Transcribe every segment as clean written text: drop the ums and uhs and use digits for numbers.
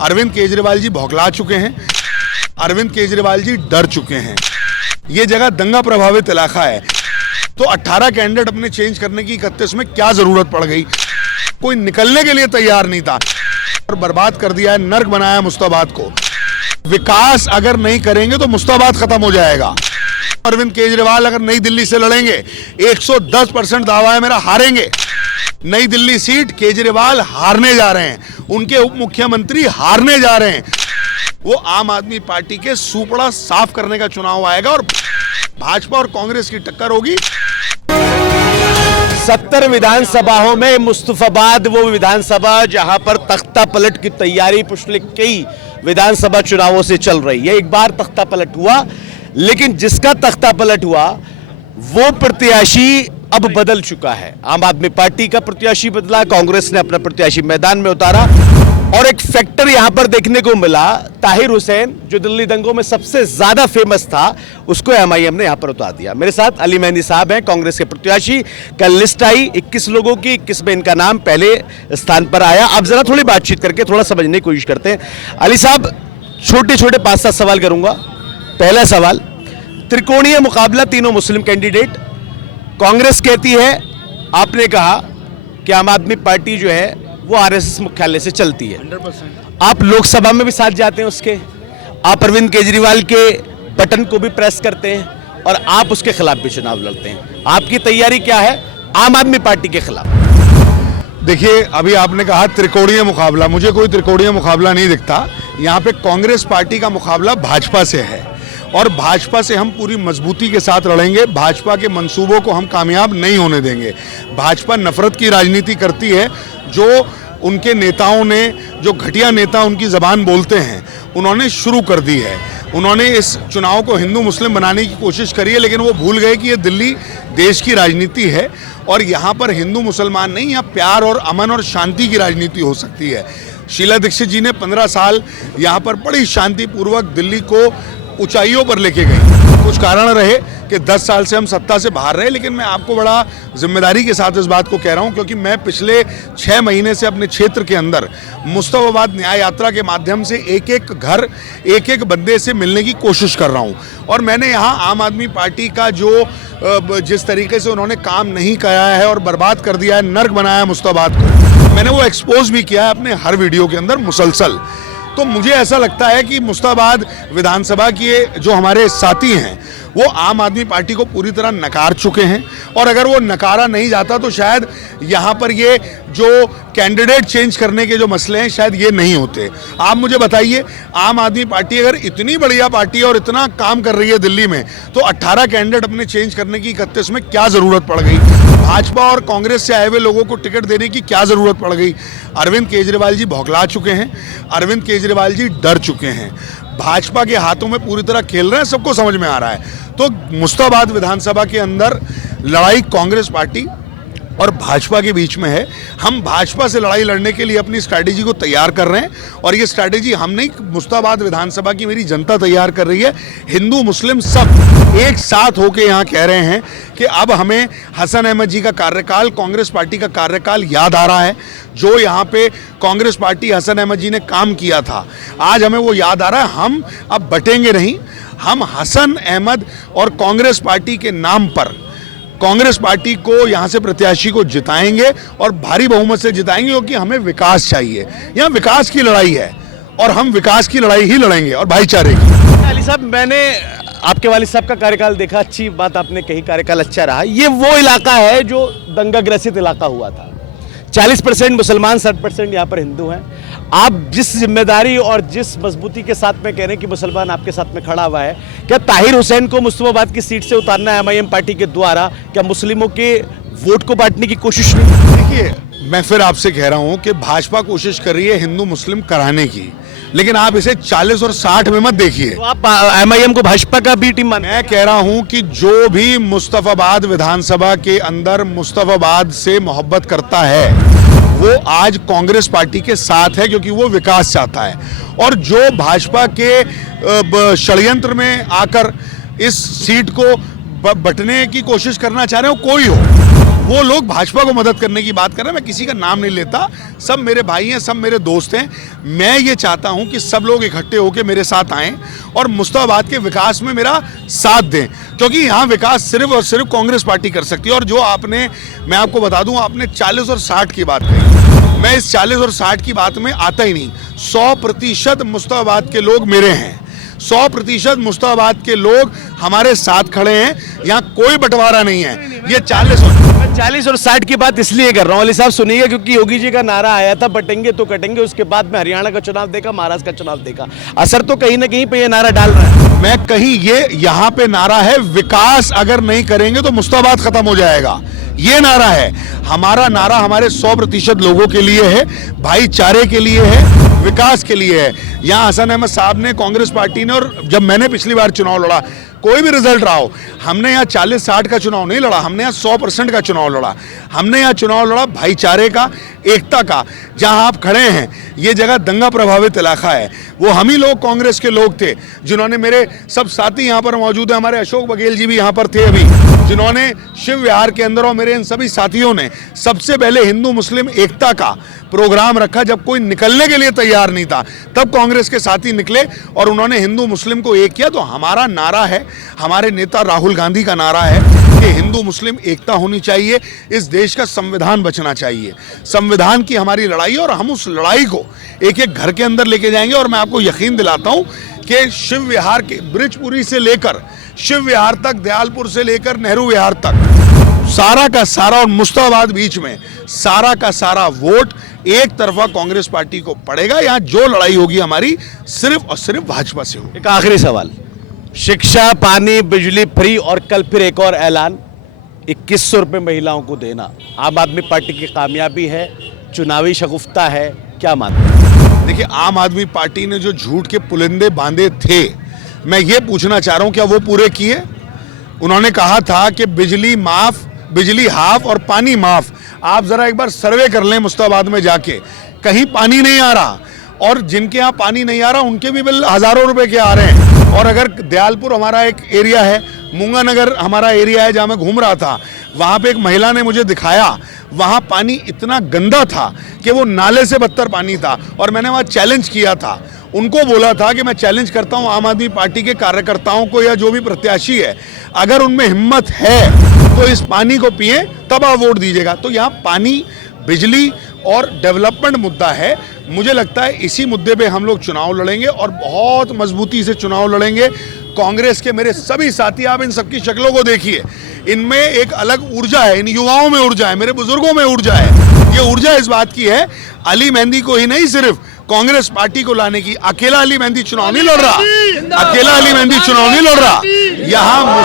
अरविंद केजरीवाल जी बौखला चुके हैं, अरविंद केजरीवाल जी डर चुके हैं। ये जगह दंगा प्रभावित इलाका है, तो 18 कैंडिडेट अपने चेंज करने की 31 में क्या जरूरत पड़ गई? कोई निकलने के लिए तैयार नहीं था और बर्बाद कर दिया है, नर्क बनाया है मुस्ताबाद को। विकास अगर नहीं करेंगे तो मुस्ताबाद खत्म हो जाएगा। अरविंद केजरीवाल अगर नई दिल्ली से लड़ेंगे, 110% दावा है मेरा, हारेंगे। नई दिल्ली सीट केजरीवाल हारने जा रहे हैं, उनके उप मुख्यमंत्री हारने जा रहे हैं। वो आम आदमी पार्टी के सुपड़ा साफ करने का चुनाव आएगा और भाजपा और कांग्रेस की टक्कर होगी। 70 विधानसभाओं में मुस्तफाबाद वो विधानसभा जहां पर तख्ता पलट की तैयारी पिछले कई विधानसभा चुनावों से चल रही है। एक बार तख्ता पलट हुआ, लेकिन जिसका तख्ता पलट हुआ वो प्रत्याशी अब बदल चुका है। आम आदमी पार्टी का प्रत्याशी बदला, कांग्रेस ने अपना प्रत्याशी मैदान में उतारा और एक फैक्टर यहां पर देखने को मिला, ताहिर हुसैन जो दिल्ली दंगों में सबसे ज्यादा फेमस था, उसको एमआईएम ने यहां पर उतार दिया। मेरे साथ अली मेहंदी साहब हैं, कांग्रेस के प्रत्याशी। कल लिस्ट आई 21 लोगों की, 21 में इनका नाम पहले स्थान पर आया। अब जरा थोड़ी बातचीत करके थोड़ा समझने की कोशिश करते हैं। अली साहब, छोटे छोटे 5-7 सवाल करूंगा। पहला सवाल, त्रिकोणीय मुकाबला, तीनों मुस्लिम कैंडिडेट। कांग्रेस कहती है, आपने कहा कि आम आदमी पार्टी जो है वो आरएसएस मुख्यालय से चलती है। 100%। आप लोकसभा में भी साथ जाते हैं उसके, आप अरविंद केजरीवाल के बटन को भी प्रेस करते हैं और आप उसके खिलाफ भी चुनाव लड़ते हैं। आपकी तैयारी क्या है आम आदमी पार्टी के खिलाफ? देखिए, अभी आपने कहा त्रिकोणीय मुकाबला, मुझे कोई त्रिकोणीय मुकाबला नहीं दिखता। यहाँ पे कांग्रेस पार्टी का मुकाबला भाजपा से है और भाजपा से हम पूरी मजबूती के साथ लड़ेंगे। भाजपा के मंसूबों को हम कामयाब नहीं होने देंगे। भाजपा नफरत की राजनीति करती है, जो उनके नेताओं ने, जो घटिया नेता उनकी ज़बान बोलते हैं, उन्होंने शुरू कर दी है। उन्होंने इस चुनाव को हिंदू मुस्लिम बनाने की कोशिश करी है, लेकिन वो भूल गए कि ये दिल्ली देश की राजनीति है और यहाँ पर हिंदू मुसलमान नहीं, यहाँ प्यार और अमन और शांति की राजनीति हो सकती है। शीला दीक्षित जी ने 15 साल यहाँ पर बड़ी शांतिपूर्वक दिल्ली को ऊंचाइयों पर लेके गई। कुछ कारण रहे कि 10 साल से हम सत्ता से बाहर रहे, लेकिन मैं आपको बड़ा जिम्मेदारी के साथ इस बात को कह रहा हूं, क्योंकि मैं पिछले 6 महीने से अपने क्षेत्र के अंदर मुस्तफाबाद न्याय यात्रा के माध्यम से एक एक घर, एक एक बंदे से मिलने की कोशिश कर रहा हूं। और मैंने यहाँ आम आदमी पार्टी का जो जिस तरीके से उन्होंने काम नहीं किया है और बर्बाद कर दिया है, नर्क बनाया है मुस्तफाबाद को, मैंने वो एक्सपोज भी किया है अपने हर वीडियो के अंदर मुसलसल। तो मुझे ऐसा लगता है कि मुस्ताबाद विधानसभा के जो हमारे साथी हैं वो आम आदमी पार्टी को पूरी तरह नकार चुके हैं और अगर वो नकारा नहीं जाता तो शायद यहाँ पर ये जो कैंडिडेट चेंज करने के जो मसले हैं शायद ये नहीं होते। आप मुझे बताइए, आम आदमी पार्टी अगर इतनी बढ़िया पार्टी है और इतना काम कर रही है दिल्ली में, तो 18 कैंडिडेट अपने चेंज करने की 31 में क्या ज़रूरत पड़ गई? भाजपा और कांग्रेस से आए हुए लोगों को टिकट देने की क्या ज़रूरत पड़ गई? अरविंद केजरीवाल जी बौखला चुके हैं, अरविंद केजरीवाल जी डर चुके हैं, भाजपा के हाथों में पूरी तरह खेल रहे हैं, सबको समझ में आ रहा है। तो मुस्ताबाद विधानसभा के अंदर लड़ाई कांग्रेस पार्टी और भाजपा के बीच में है। हम भाजपा से लड़ाई लड़ने के लिए अपनी स्ट्रैटेजी को तैयार कर रहे हैं और ये स्ट्रैटेजी हम नहीं, मुस्ताबाद विधानसभा की मेरी जनता तैयार कर रही है। हिंदू मुस्लिम सब एक साथ होकर यहाँ कह रहे हैं कि अब हमें हसन अहमद जी का कार्यकाल, कांग्रेस पार्टी का कार्यकाल याद आ रहा है। जो यहाँ पे कांग्रेस पार्टी, हसन अहमद जी ने काम किया था, आज हमें वो याद आ रहा है। हम अब बटेंगे नहीं, हम हसन अहमद और कांग्रेस पार्टी के नाम पर कांग्रेस पार्टी को यहाँ से प्रत्याशी को जिताएंगे और भारी बहुमत से जिताएंगे, क्योंकि हमें विकास चाहिए। यहाँ विकास की लड़ाई है और हम विकास की लड़ाई ही लड़ेंगे और भाईचारे की। अली साहब, मैंने आपके वालिद साहब का कार्यकाल देखा, अच्छी बात आपने कही, कार्यकाल अच्छा रहा। ये वो इलाका है जो दंगा ग्रसित इलाका हुआ था, 40% मुसलमान, 60% यहाँ पर हिंदू हैं। आप जिस जिम्मेदारी और जिस मजबूती के साथ में कह रहे हैं कि मुसलमान आपके साथ में खड़ा हुआ है, क्या ताहिर हुसैन को मुस्तफाबाद की सीट से उतारना है एमआईएम पार्टी के द्वारा? क्या मुस्लिमों के वोट को बांटने की कोशिश नहीं? देखिए, मैं फिर आपसे कह रहा हूं कि भाजपा कोशिश कर रही है हिंदू मुस्लिम कराने की, लेकिन आप इसे 40 और 60 में मत देखिए। तो आप एमआईएम को भाजपा का बी टीम मैं कह रहा हूं कि जो भी मुस्तफाबाद विधानसभा के अंदर मुस्तफाबाद से मोहब्बत करता है वो आज कांग्रेस पार्टी के साथ है, क्योंकि वो विकास चाहता है। और जो भाजपा के षड्यंत्र में आकर इस सीट को बटने की कोशिश करना चाह रहे हो, कोई हो, वो लोग भाजपा को मदद करने की बात कर रहे हैं। मैं किसी का नाम नहीं लेता, सब मेरे भाई हैं, सब मेरे दोस्त हैं। मैं ये चाहता हूं कि सब लोग इकट्ठे होकर मेरे साथ आएं और मुस्ताबाद के विकास में मेरा साथ दें, क्योंकि यहाँ विकास सिर्फ और सिर्फ कांग्रेस पार्टी कर सकती है। और जो आपने, मैं आपको बता दूं, आपने 40 और 60 की बात कही, मैं इस 40 और 60 की बात में आता ही नहीं। 100% मुस्ताबाद के लोग मेरे हैं, 100% मुस्ताबाद के लोग हमारे साथ खड़े हैं, यहाँ कोई बंटवारा नहीं है। ये 40 और 60 की बात इसलिए कर रहा हूँ अली साहब, सुनिएगा, क्योंकि योगी जी का नारा आया था बटेंगे तो कटेंगे। उसके बाद में हरियाणा का चुनाव देखा, महाराष्ट्र का चुनाव देखा, असर तो कहीं ना कहीं पे ये नारा डाल रहा है। मैं कहीं ये यहाँ पे नारा है, विकास अगर नहीं करेंगे तो मुस्ताबाद खत्म हो जाएगा, ये नारा है। हमारा नारा हमारे 100% लोगों के लिए है, भाईचारे के लिए है, विकास के लिए है। यहाँ हसन अहमद साहब ने, कांग्रेस पार्टी ने, और जब मैंने पिछली बार चुनाव लड़ा, कोई भी रिजल्ट रहा हो, हमने यहाँ 40-60 का चुनाव नहीं लड़ा, हमने यहाँ 100% का चुनाव लड़ा। हमने यहाँ चुनाव लड़ा भाईचारे का, एकता का। जहाँ आप खड़े हैं, ये जगह दंगा प्रभावित इलाका है। वो हम ही लोग, कांग्रेस के लोग थे, जिन्होंने, मेरे सब साथी यहाँ पर मौजूद हैं, हमारे अशोक बघेल जी भी यहाँ पर थे अभी, जिन्होंने शिव विहार के अंदर, और मेरे इन सभी साथियों ने सबसे पहले हिंदू मुस्लिम एकता का प्रोग्राम रखा। जब कोई निकलने के लिए तैयार नहीं था, तब कांग्रेस के साथी निकले और उन्होंने हिंदू मुस्लिम को एक किया। तो हमारा नारा है, हमारे नेता राहुल गांधी का नारा है कि हिंदू मुस्लिम एकता होनी चाहिए, इस देश का संविधान बचना चाहिए। संविधान की हमारी लड़ाई है और हम उस लड़ाई को एक एक घर के अंदर लेके जाएंगे। और मैं आपको यकीन दिलाता हूं कि शिव विहार के ब्रिजपुरी से लेकर शिव विहार तक, दयालपुर से लेकर नेहरू विहार तक, सारा का सारा, और मुस्ताबाद बीच में, सारा का सारा वोट एक तरफा कांग्रेस पार्टी को पड़ेगा। यहाँ जो लड़ाई होगी हमारी सिर्फ और सिर्फ भाजपा से होगी। एक आखिरी सवाल, शिक्षा, पानी, बिजली फ्री, और कल फिर एक और ऐलान, 2100 रुपये महिलाओं को देना। आम आदमी पार्टी की कामयाबी है, चुनावी शगुफ्ता है, क्या मानते हैं? देखिए, आम आदमी पार्टी ने जो झूठ के पुलिंदे बांधे थे, मैं ये पूछना चाह रहा हूं, क्या वो पूरे किए? उन्होंने कहा था कि बिजली माफ, बिजली हाफ और पानी माफ। आप जरा एक बार सर्वे कर लें मुस्ताबाद में जाके, कहीं पानी नहीं आ रहा, और जिनके यहाँ पानी नहीं आ रहा उनके भी बिल हजारों रुपए के आ रहे हैं। और अगर दयालपुर हमारा एक एरिया है, मूंगानगर हमारा एरिया है, जहाँ मैं घूम रहा था, वहाँ पे एक महिला ने मुझे दिखाया, वहाँ पानी इतना गंदा था कि वो नाले से बदतर पानी था। और मैंने वहाँ चैलेंज किया था, उनको बोला था कि मैं चैलेंज करता हूँ आम आदमी पार्टी के कार्यकर्ताओं को, या जो भी प्रत्याशी है, अगर उनमें हिम्मत है तो इस पानी को पिए, तब आप वोट दीजिएगा। तो यहाँ पानी, बिजली और डेवलपमेंट मुद्दा है। मुझे लगता है इसी मुद्दे पे हम लोग चुनाव लड़ेंगे और बहुत मजबूती से चुनाव लड़ेंगे। कांग्रेस के मेरे सभी साथी, आप इन सबकी शक्लों को देखिए, इनमें एक अलग ऊर्जा है, इन युवाओं में ऊर्जा है, मेरे बुजुर्गों में ऊर्जा है। ये ऊर्जा इस बात की है, अली मेहंदी को ही नहीं, सिर्फ कांग्रेस पार्टी को लाने की। अकेला अली मेहंदी चुनाव नहीं लड़ रहा, अकेला अली मेहंदी चुनाव नहीं लड़ रहा। यहाँ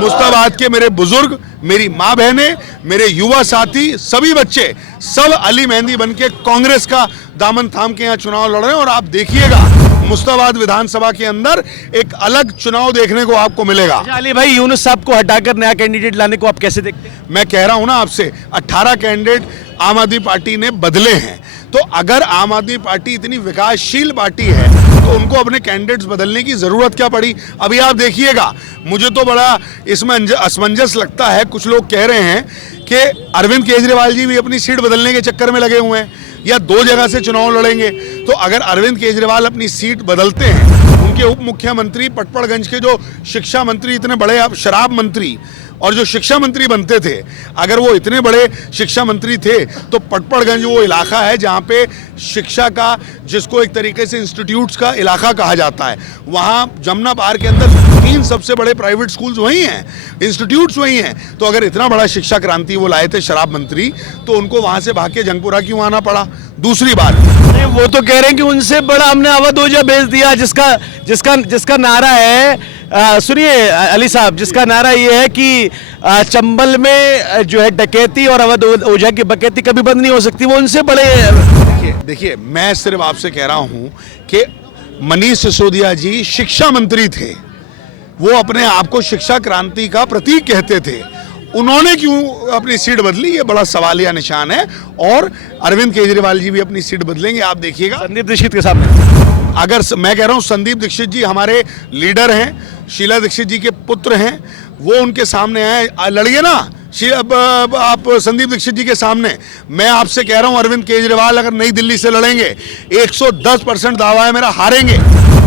मुस्ताबाद के मेरे बुजुर्ग, मेरी माँ बहनें, मेरे युवा साथी, सभी बच्चे, सब अली मेहंदी बनके कांग्रेस का दामन थाम के यहाँ चुनाव लड़ रहे हैं। और आप देखिएगा, मुस्ताबाद विधानसभा के अंदर एक अलग चुनाव देखने को आपको मिलेगा। अली भाई, यूनुस साहब को हटाकर नया कैंडिडेट लाने को आप कैसे देखते हैं? मैं कह रहा हूं ना आपसे, 18 कैंडिडेट आम आदमी पार्टी ने बदले हैं। तो अगर आम आदमी पार्टी इतनी विकासशील पार्टी है तो उनको अपने कैंडिडेट्स बदलने की जरूरत क्या पड़ी? अभी आप देखिएगा, मुझे तो बड़ा इसमें असमंजस लगता है। कुछ लोग कह रहे हैं कि अरविंद केजरीवाल जी भी अपनी सीट बदलने के चक्कर में लगे हुए हैं, या 2 जगह से चुनाव लड़ेंगे। तो अगर अरविंद केजरीवाल अपनी सीट बदलते हैं, उनके उप मुख्यमंत्री पटपड़गंज के जो शिक्षा मंत्री, इतने बड़े शराब मंत्री और जो शिक्षा मंत्री बनते थे, अगर वो इतने बड़े शिक्षा मंत्री थे, तो पटपड़गंज वो इलाका है जहाँ पे शिक्षा का, जिसको एक तरीके से इंस्टीट्यूट्स का इलाका कहा जाता है, वहाँ जमुना पार के अंदर 3 सबसे बड़े प्राइवेट स्कूल्स वहीं हैं, इंस्टीट्यूट्स वहीं हैं। तो अगर इतना बड़ा शिक्षा क्रांति वो लाए थे शराब मंत्री, तो उनको वहाँ से भाग के जंगपुरा क्यों आना पड़ा? दूसरी बात, वो तो कह रहे हैं कि उनसे बड़ा हमने अवध ओझा भेज दिया, जिसका नारा है, सुनिए अली साहब, जिसका नारा ये है कि चंबल में जो है डकैती और अवध ओझा की बकैती कभी बंद नहीं हो सकती, वो उनसे बड़े। देखिए, मैं सिर्फ आपसे कह रहा हूं कि मनीष सिसोदिया जी शिक्षा मंत्री थे, वो अपने आप को शिक्षा क्रांति का प्रतीक कहते थे, उन्होंने क्यों अपनी सीट बदली? ये बड़ा सवालिया निशान है। और अरविंद केजरीवाल जी भी अपनी सीट बदलेंगे, आप देखिएगा। संदीप दीक्षित के सामने, अगर मैं कह रहा हूं, संदीप दीक्षित जी हमारे लीडर हैं, शीला दीक्षित जी के पुत्र हैं, वो उनके सामने आए, लड़िए ना, अब आप संदीप दीक्षित जी के सामने मैं आपसे कह रहा हूं, अरविंद केजरीवाल अगर नई दिल्ली से लड़ेंगे 110% दावा है मेरा हारेंगे,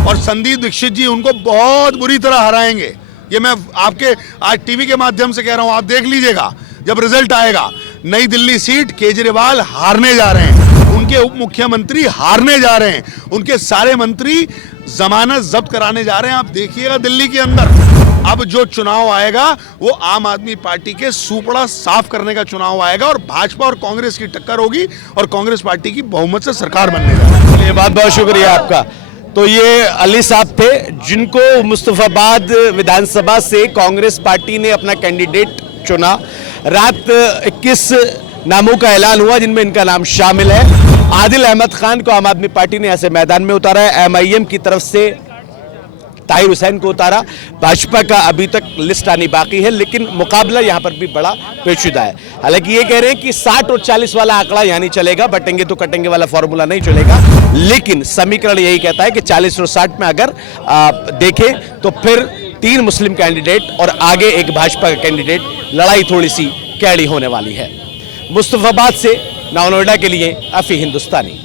और संदीप दीक्षित जी उनको बहुत बुरी तरह हराएंगे। ये मैं आपके आज टीवी के माध्यम से कह रहा हूं, आप देख लीजिएगा जब रिजल्ट आएगा। नई दिल्ली सीट केजरीवाल हारने जा रहे हैं, उनके उप मुख्यमंत्री हारने जा रहे हैं, उनके सारे मंत्री जमानत जब्त कराने जा रहे हैं। आप देखिएगा दिल्ली के अंदर अब जो चुनाव आएगा वो आम आदमी पार्टी के सुपड़ा साफ करने का चुनाव आएगा, और भाजपा और कांग्रेस की टक्कर होगी और कांग्रेस पार्टी की बहुमत से सरकार बनने जा रही है। बहुत बहुत शुक्रिया आपका। तो ये अली साहब थे जिनको मुस्तफाबाद विधानसभा से कांग्रेस पार्टी ने अपना कैंडिडेट चुना। रात 21 नामों का ऐलान हुआ जिनमें इनका नाम शामिल है। आदिल अहमद खान को आम आदमी पार्टी ने ऐसे मैदान में उतारा है, MIM की तरफ से ताहिर हुसैन को उतारा। भाजपा का अभी तक लिस्ट आनी बाकी है, लेकिन मुकाबला यहां पर भी बड़ा पेचीदा है। हालांकि ये कह रहे हैं कि 60 और 40 वाला आंकड़ा यहां नहीं चलेगा, बटेंगे तो कटेंगे वाला फॉर्मूला नहीं चलेगा, लेकिन समीकरण यही कहता है कि 40 और 60 में अगर देखें तो फिर 3 मुस्लिम कैंडिडेट और आगे एक भाजपा का कैंडिडेट, लड़ाई थोड़ी सी कैड़ी होने वाली है। मुस्तफाबाद से नौ नोएडा के लिए अफी हिंदुस्तानी।